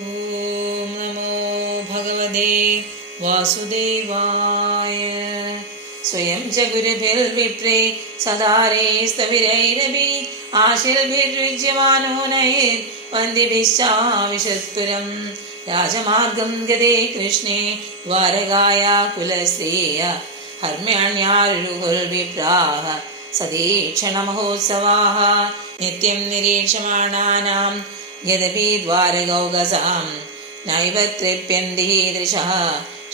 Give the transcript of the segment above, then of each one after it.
ഓം നമോ ഭഗവതേ വാസുദേവായ. സ്വയം ച ഗുരുഭിർവിപ്രേ സദാരേ സ്തവിരൈരപി ആശിർഭിർയുജ്യമാനോ നയേ വന്ദിഭിശ്ചാവിശത്പുരം. രാജമാർഗം ഗതേ കൃഷ്ണേ ദ്വാരകായ കുലശ്രീയ ഹർമ്മ്യാണ്യാരുഹുർവിപ്രാഹ സദീക്ഷണമഹോത്സവാഃ. നിത്യം നിരീക്ഷമാണാനാം യദപി ദ്വാരകൗകസാം നൈവ തൃപ്യന്തി ദൃശഃ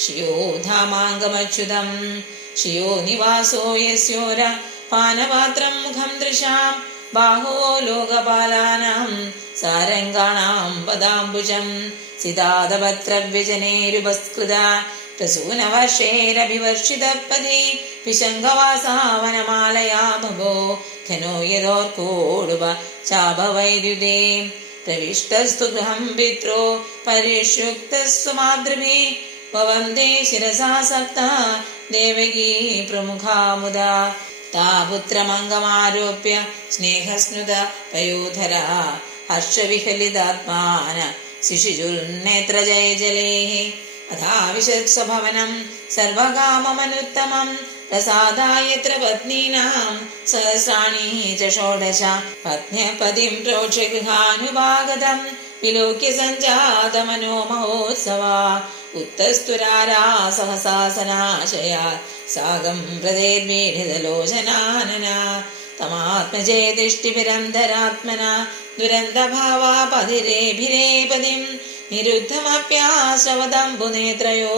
ശ്രിയോ ധാമാങ്കമച്യുതം. ശ്രിയോ നിവാസോ യസ്യോര പാനപാത്രം മുഖം ദൃശാം ബാഹോ ലോകപാലാനാം സാരംഗാണാം പദാംബുജം. സിതാദപത്രവ്യജനേരുപസ്കൃത പ്രസൂനവർഷേരഭിവർഷിതപതി പിശങ്കവാസാവനമാലയാ ഭവോ ഘനോ യദോർക്കോടുപ ചാപവൈദ്യുതേ. പ്രവിഷ്ടസ്തു ഗൃഹം പിത്രോ പരിഷ്യുക്തസ്തു മാതൃഭിः വവന്ദേ ശിരസാ സപ്തഃ ദേവകീ പ്രമുഖാ മുദാ. താ പുത്രമംഗമാരോപ്യ സ്നേഹസ്നുത പയോധരാ ഹർഷവിഹലിതാത്മാന ശിശുജുർനേത്രജയജലേഃ. അഥാവിശത്സ്വഭവനം സർവകാമമനുത്തമം പ്രസാദായത്ര പത്നീനാം സഹസ്രാണി ച ഷോഡശ. പത്ന്യപതിം പ്രോക്ഷ ഗൃഹാനുവാഗതം വിലോക്യ സഞ്ജാതമനോ മഹോത്സവാ. ഉത്തസ്തുരാരാ സഹസാസനാശയാ സാഗം പ്രദേർമീഢിതലോചനാനന. തമാത്മജേ ദൃഷ്ടിഭിരന്ധരാത്മന ദുരന്തഭാവാ പതിരേഭിരേ പതിം. നിരുദ്ധമപ്യാശ്രവദംബുനേത്രയോ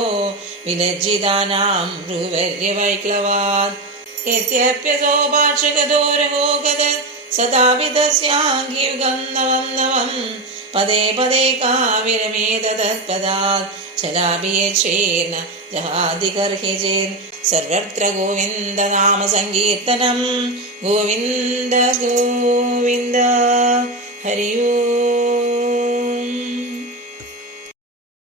വിലജ്ജിതാനാം ഭ്രുവര്യവൈക്ലവാത്. യദ്യപ്യസോ ഭാഷകദോരഹോ ഗത സദാവിധസ്യാംഗിയുഗം നവം നവം. പദേ പദേ കാവിരമേതത്പദാത് ചലാഭിയേക്ഷേർന ജഹാദികർഹിചേത്. സർവത്ര ഗോവിന്ദ നാമ സങ്കീർത്തനം. ഗോവിന്ദ ഗോവിന്ദ. ഹരി ഓം.